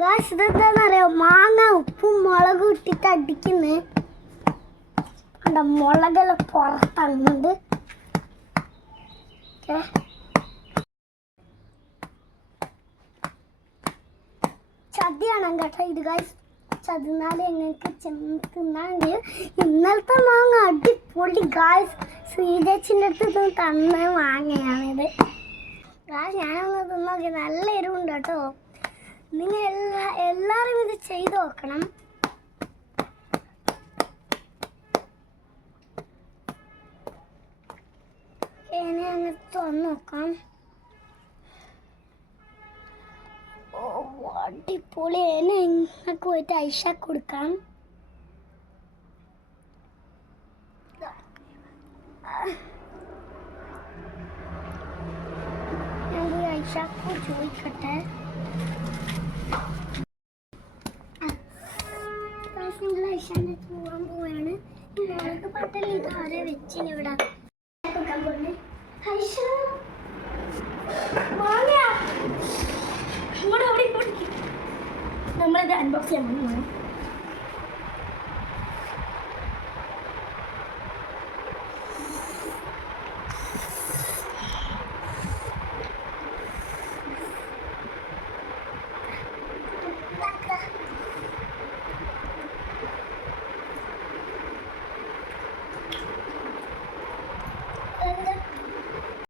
Guys ഇതെന്താണെന്നറിയോ? മാങ്ങ ഉപ്പും മുളകും ഇട്ടിട്ട് അടിക്കുന്നത്. കണ്ട മുളകെല്ലാം പുറത്തങ്ങുണ്ട്. ചതിയാണ് കേട്ടോ ഇത് ഗായ്സ്. ചതിന്നാല് ഞങ്ങൾക്ക് തിന്നാണ്ട്. ഇന്നലത്തെ മാങ്ങ അടിപൊളി ഗായ്സ്. ശ്രീജച്ചിൻ്റെ അടുത്ത് തന്ന മാങ്ങയാണിത് ഗായ്സ്. ഞാനൊന്ന് തിന്നോക്കി, നല്ല എരിവുണ്ട് കേട്ടോ. നിങ്ങൾ എല്ലാവരും ഇത് ചെയ്ത് നോക്കണം. ഇനി അങ്ങ് തുറന്ന് നോക്കാം. അടിപൊളി. എന്നെ നിങ്ങൾക്ക് പോയിട്ട് ഐഷ കൊടുക്കാം. ഞാൻ ഐഷക്ക് ചോദിക്കട്ടെ. ഐഷാന്റെ പോകാൻ പോവാണ്. മുളക് പട്ടൽ ഇതാരെ വെച്ചിന് ഇവിടെ കൊടുക്കാൻ പോകുന്നത്. ഐഷ നമ്മളിത് അൺബോക്സ് ചെയ്യാൻ പോകുന്നു.